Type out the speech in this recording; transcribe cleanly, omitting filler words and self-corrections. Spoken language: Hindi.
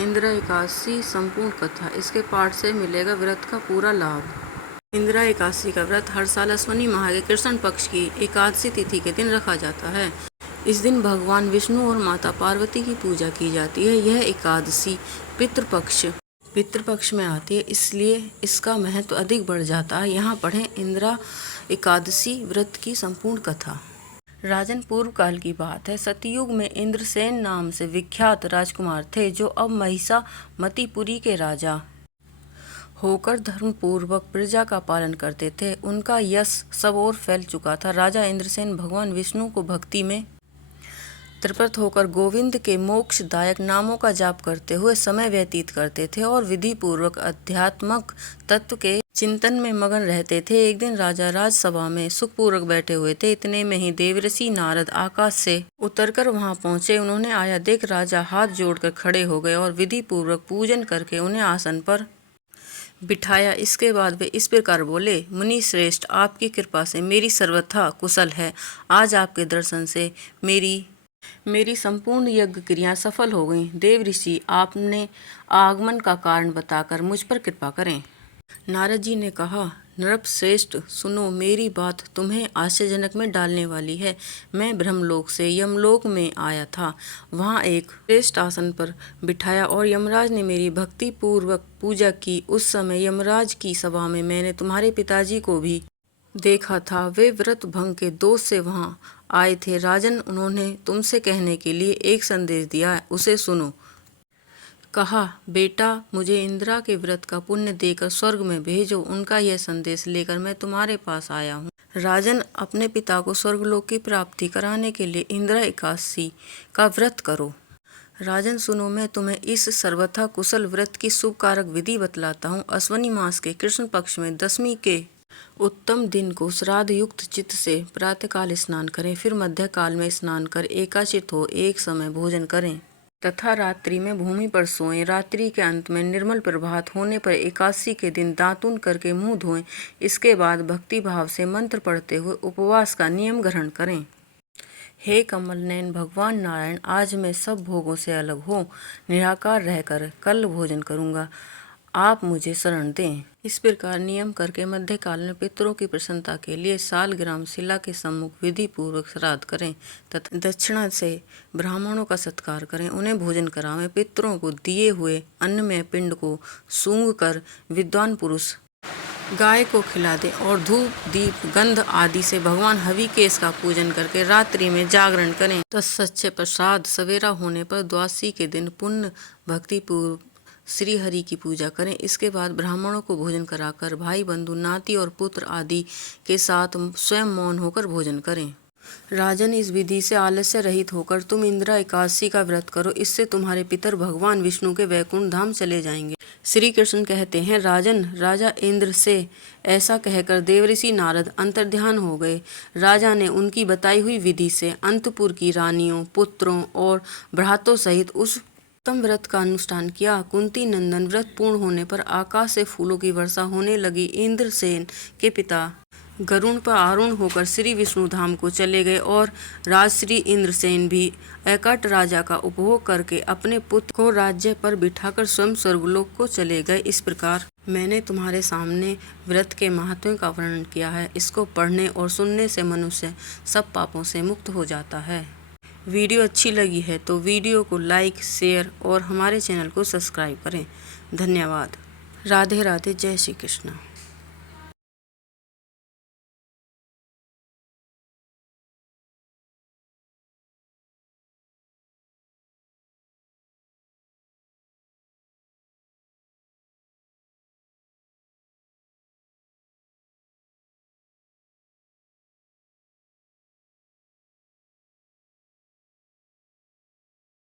इंदिरा एकादशी संपूर्ण कथा, इसके पाठ से मिलेगा व्रत का पूरा लाभ। इंदिरा एकादशी का व्रत हर साल अश्विनी माह के कृष्ण पक्ष की एकादशी तिथि के दिन रखा जाता है। इस दिन भगवान विष्णु और माता पार्वती की पूजा की जाती है। यह एकादशी पितृपक्ष में आती है, इसलिए इसका महत्व अधिक बढ़ जाता है। यहाँ पढ़ें इंदिरा एकादशी व्रत की संपूर्ण कथा। राजन, पूर्व काल की बात है। सतयुग में इंद्रसेन नाम से विख्यात राजकुमार थे, जो अब महिषामतीपुरी के राजा होकर धर्मपूर्वक प्रजा का पालन करते थे। उनका यश सब ओर फैल चुका था। राजा इंद्रसेन भगवान विष्णु को भक्ति में तृप्त होकर गोविंद के मोक्षदायक नामों का जाप करते हुए समय व्यतीत करते थे और विधि पूर्वक अध्यात्मक तत्व के चिंतन में मगन रहते थे। एक दिन राजा राजसभा में सुखपूर्वक बैठे हुए थे। इतने में ही देवर्षि नारद आकाश से उतरकर वहां पहुंचे। उन्होंने आया देख राजा हाथ जोड़कर खड़े हो गए और विधि पूर्वक पूजन करके उन्हें आसन पर बिठाया। इसके बाद वे इस प्रकार बोले, मुनि श्रेष्ठ, आपकी कृपा से मेरी सर्वथा कुशल है। आज आपके दर्शन से मेरी संपूर्ण यज्ञ क्रिया सफल हो गई। देव ऋषि, आपने आगमन का कारण बताकर मुझ पर कृपा करें। नारद जी ने कहा, नृप श्रेष्ठ, सुनो, मेरी बात तुम्हें आश्चर्यजनक में डालने वाली है। मैं ब्रह्मलोक से यमलोक में आया था। वहाँ एक श्रेष्ठ आसन पर बिठाया और यमराज ने मेरी भक्ति पूर्वक पूजा की। उस समय यमराज की सभा में मैंने तुम्हारे पिताजी को भी देखा था। वे व्रत भंग के दोष से वहाँ आए थे। राजन, उन्होंने तुमसे कहने के लिए एक संदेश दिया है, उसे सुनो। कहा, बेटा, मुझे इंदिरा के व्रत का पुण्य देकर स्वर्ग में भेजो। उनका यह संदेश लेकर मैं तुम्हारे पास आया हूँ। राजन, अपने पिता को स्वर्गलोक की प्राप्ति कराने के लिए इंदिरा एकादशी का व्रत करो। राजन, सुनो, मैं तुम्हें इस सर्वथा कुशल व्रत की शुभ कारक विधि बतलाता हूँ। अश्विनी मास के कृष्ण पक्ष में दशमी के उत्तम दिन को श्राद्ध युक्त चित्त से प्रातःकाल स्नान करें, फिर मध्य काल में स्नान कर एकाचित हो एक समय भोजन करें तथा रात्रि में भूमि पर सोएं। रात्रि के अंत में निर्मल प्रभात होने पर एकादशी के दिन दातून करके मुंह धोएं। इसके बाद भक्ति भाव से मंत्र पढ़ते हुए उपवास का नियम ग्रहण करें। हे कमल नयन भगवान नारायण, आज मैं सब भोगों से अलग हो निराकार रहकर कल भोजन करूँगा, आप मुझे शरण दें। इस प्रकार नियम करके मध्य काल में पितरों की प्रसन्नता के लिए सालग्राम शिला के सम्मुख विधि पूर्वक श्राद्ध करें तथा दक्षिणा से ब्राह्मणों का सत्कार करें, उन्हें भोजन करावें। पितरों को दिए हुए अन्न में पिंड को सूंघ कर विद्वान पुरुष गाय को खिला दें और धूप दीप गंध आदि से भगवान हविकेश का पूजन करके रात्रि में जागरण करें। तत्सच्चे प्रसाद सवेरा होने पर द्वादशी के दिन पुण्य भक्ति पूर्व श्री हरि की पूजा करें। इसके बाद ब्राह्मणों को भोजन कराकर भाई बंधु नाती और पुत्र आदि के साथ स्वयं मौन होकर भोजन करें। राजन, इस विधि से आलस्य रहित होकर तुम इंदिरा एकादशी का व्रत करो। इससे तुम्हारे पितर भगवान विष्णु के वैकुंठ धाम चले जाएंगे। श्री कृष्ण कहते हैं, राजन, राजा इंद्र से ऐसा कहकर देवर्षि नारद अंतर्ध्यान हो गए। राजा ने उनकी बताई हुई विधि से अंतपुर की रानियों, पुत्रों और भ्रातों सहित उस उत्तम व्रत का अनुष्ठान किया। कुंती नंदन व्रत पूर्ण होने पर आकाश से फूलों की वर्षा होने लगी। इंद्रसेन के पिता गरुण पर आरूढ़ होकर श्री विष्णु धाम को चले गए और राजश्री इंद्रसेन भी एकट राजा का उपभोग करके अपने पुत्र को राज्य पर बिठाकर स्वयं स्वर्गलोक को चले गए। इस प्रकार मैंने तुम्हारे सामने व्रत के महत्व का वर्णन किया है। इसको पढ़ने और सुनने से मनुष्य सब पापों से मुक्त हो जाता है। वीडियो अच्छी लगी है तो वीडियो को लाइक, शेयर और हमारे चैनल को सब्सक्राइब करें। धन्यवाद। राधे राधे। जय श्री कृष्ण।